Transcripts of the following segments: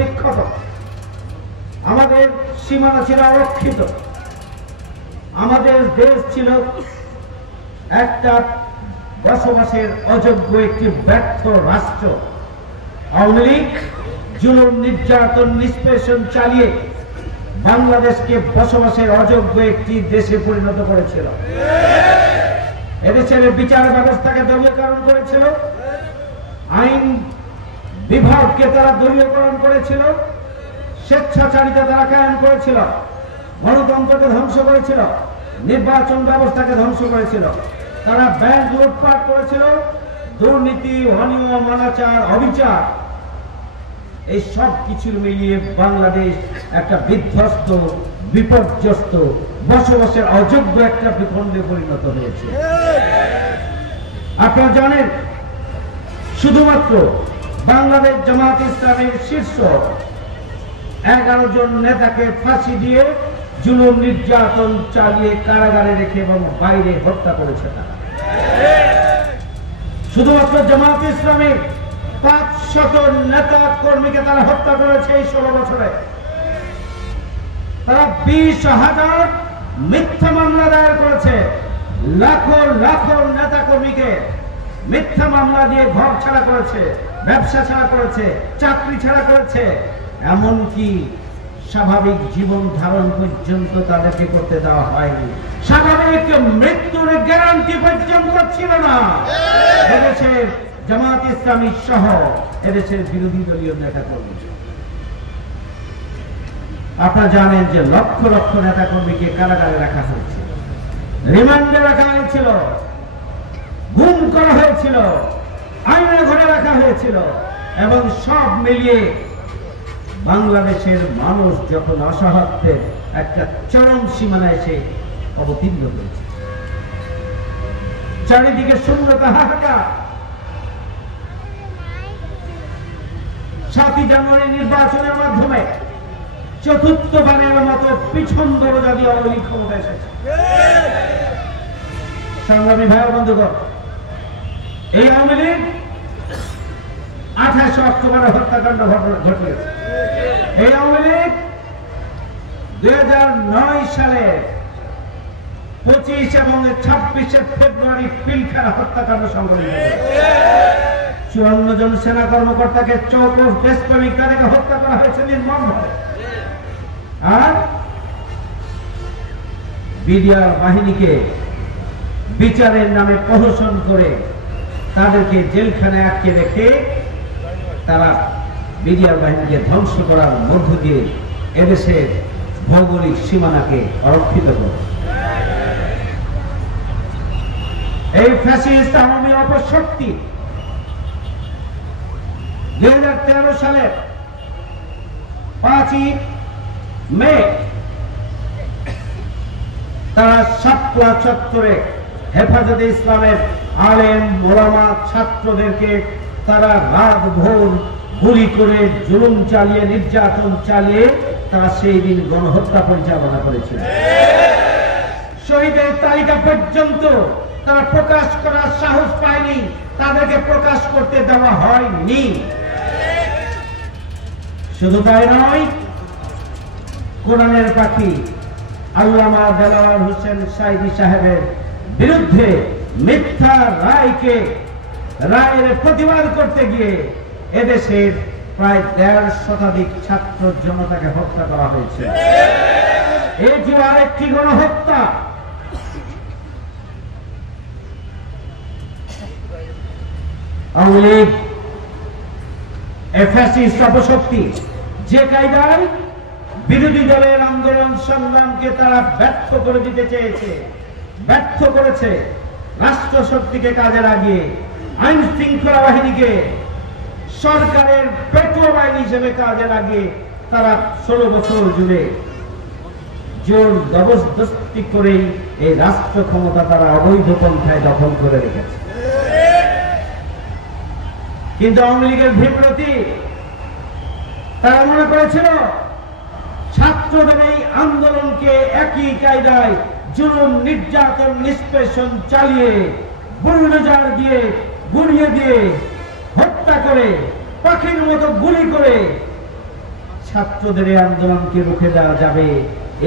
বিখ্যাত, আমাদের সীমানা ছিল অরক্ষিত, আমাদের দেশ ছিল একটা বসবাসের অযোগ্য একটি ব্যর্থ রাষ্ট্র। আওয়ামী লীগ জুলুম, নির্যাতন, নিষ্পেষণ চালিয়ে বাংলাদেশকে বসবাসের অযোগ্য একটি দেশে পরিণত করেছিল। এদেশের বিচার ব্যবস্থাকে দলীয়করণ করেছিল, আইন বিভাগকে তারা দলীয়করণ করেছিল, স্বেচ্ছাচারিতা তারা কায়েম করেছিল, গণতন্ত্রকে ধ্বংস করেছিল, নির্বাচন ব্যবস্থাকে ধ্বংস করেছিল, তারা ব্যাংক লুটপাট করেছিল, দুর্নীতি, অনিয়ম, অনাচার, অবিচার, এই সব কিছু মিলিয়ে বাংলাদেশ একটা বিধ্বস্ত, বিপর্যস্ত, বসবাসের অযোগ্য একটা ভূখণ্ডে পরিণত হয়েছে। আপনারা জানেন, শুধুমাত্র বাংলাদেশ জামাত ইসলামের শীর্ষ 11 জন নেতাকে ফাঁসি দিয়ে জুলুম, নির্যাতন চালিয়ে কারাগারে রেখে এবং বাইরে হত্যা করেছে তারা। শুধুমাত্র জামাত ইসলামের 500 নেতা কর্মীকে তারা হত্যা করেছে এই 16 বছরে। তারা 20,000 মিথ্যা মামলা দায়ের করেছে, লাখো লাখো নেতা কর্মীকে মিথ্যা মামলা দিয়ে ঘর ছাড়া করেছে, ব্যবসা ছাড়া করেছে, চাকরি ছাড়া করেছে, এমনকি স্বাভাবিক জীবন ধারণ পর্যন্ত তাদেরকে করতে দেওয়া হয়নি। স্বাভাবিক মৃত্যুর গ্যারান্টি পর্যন্ত ছিল না। এদেশের জামাত ইসলামী সহ এদেশের বিরোধী দলীয় নেতা কর্মী, আপনারা জানেন যে লক্ষ লক্ষ নেতা কর্মীকে কারাগারে রাখা হয়েছে, রিমান্ডে রাখা হয়েছিল, গুম করা হয়েছিল, আইনের ঘরে রাখা হয়েছিল, এবং সব মিলিয়ে বাংলাদেশের মানুষ যখন অসহায়ত্বের একটা চরম সীমানা এসে অবতীর্ণ হয়েছে, চারিদিকে শূন্যতা, হাহাকার। 7ই জানুয়ারি নির্বাচনের মাধ্যমে চতুর্থবারের মতো পিছন দরজা দিয়ে আওয়ামী লীগ ক্ষমতা এসেছে। সংগ্রামী ভাই ও বন্ধুগণ, এই আওয়ামী লীগ 28 অক্টোবরে হত্যাকাণ্ড ঘটিয়েছে। এই আওয়ামী লীগ 2009 সালে 25 এবং 26 ফেব্রুয়ারি পিলখানা হত্যাকাণ্ড সংঘটিত হয়েছে। 54 জন সেনা কর্মকর্তাকে চৌকস দেশপ্রেমিক তাদেরকে হত্যা করা হয়েছে নির্মমভাবে। আর বিডিআর বাহিনীকে বিচারের নামে প্রহসন করে তাদেরকে জেলখানায় আটকে রেখে তারা বিডিআর বাহিনীকে ধ্বংস করার মধ্য দিয়ে এদেশের ভৌগোলিক সীমানাকে অরক্ষিত করে। এই ফ্যাসিস্ট আওয়ামী অপশক্তি 2013 সালের 5ই মে তারা শাপলা চত্বরে হেফাজতে ইসলামের আলেম, ওলামা, ছাত্রদেরকে তারা রাত ভোর গুলি করে জুলুম চালিয়ে, নির্যাতন চালিয়ে তারা সেই দিন গণহত্যা পরিচালনা করেছিল। শহীদের তালিকা পর্যন্ত তারা প্রকাশ করার সাহস পায়নি, তাদেরকে প্রকাশ করতে দেওয়া হয়নি। শুধু তাই নয়, কোরআনের পাখি আল্লামা দেলাওয়ার হোসেন সাইদি সাহেবের বিরুদ্ধে মিথ্যা রায়ের প্রতিবাদ করতে গিয়ে এদেশের প্রায় 1.5 শতাধিক ছাত্র জনতাকে হত্যা করা হয়েছে। এটি আরেকটি গণহত্যা। আওয়ামী লীগ ফ্যাসিস্ট অপশক্তি যে কায়দায় বিরোধী দলের আন্দোলন সংগ্রামকে তারা ব্যর্থ করে দিতে চেয়েছে, ব্যর্থ করেছে। রাষ্ট্র শক্তিকে কাজে লাগিয়ে আইন শৃঙ্খলা বাহিনীকে সরকারের পেট্রো বাহিনী হিসেবে কাজে লাগিয়ে তারা 16 বছর জুড়ে জোর জবরদস্তি করেই এই রাষ্ট্র ক্ষমতা তারা অবৈধ পন্থায় দখল করে রেখেছে। কিন্তু আওয়ামী লীগের বিপ্লবী তারা মনে করেছিল ছাত্রদের এই আন্দোলনকে একই কায়দায় জুলুম, নির্যাতন, নিষ্পেষণ চালিয়ে, বুলডোজার দিয়ে গুড়িয়ে দিয়ে, হত্যা করে, পাখির মতো গুলি করে ছাত্রদের এই আন্দোলনকে রুখে দেওয়া যাবে,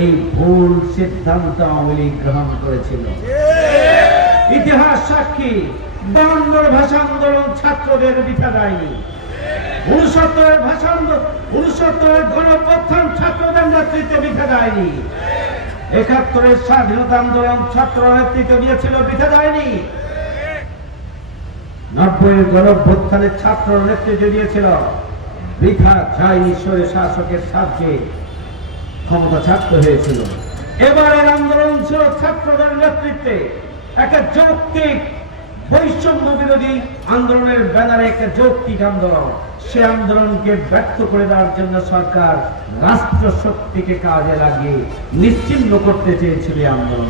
এই ভুল সিদ্ধান্ত আওয়ামী লীগ গ্রহণ করেছিল। ইতিহাস সাক্ষী, 52 ভাষা আন্দোলন ছাত্রদের বৃথা যায়নি। 69 ভাষা আন্দোলন, 69 গণঅভ্যুত্থান ছাত্রদের নেতৃত্বে বৃথা যায়নি। 71 স্বাধীনতা আন্দোলন ছাত্র নেতৃত্ব দিয়েছিল, বৃথা যায়নি। 90 গণঅভ্যুত্থানের ছাত্র নেতৃত্ব দিয়েছিল, বৃথা যায়নি। স্বৈরশাসকের সাহায্যে ক্ষমতা ছাড়তে হয়েছিল। এবারের আন্দোলন ছিল ছাত্রদের নেতৃত্বে একটা যৌক্তিক বৈষম্য বিরোধী আন্দোলনের ব্যানারে একটা যৌক্তিক আন্দোলন। সে আন্দোলনকে ব্যর্থ করে দেওয়ার জন্য সরকার রাষ্ট্র শক্তিকে কাজে লাগিয়ে নিশ্চিহ্ন করতে চেয়েছিল আন্দোলন।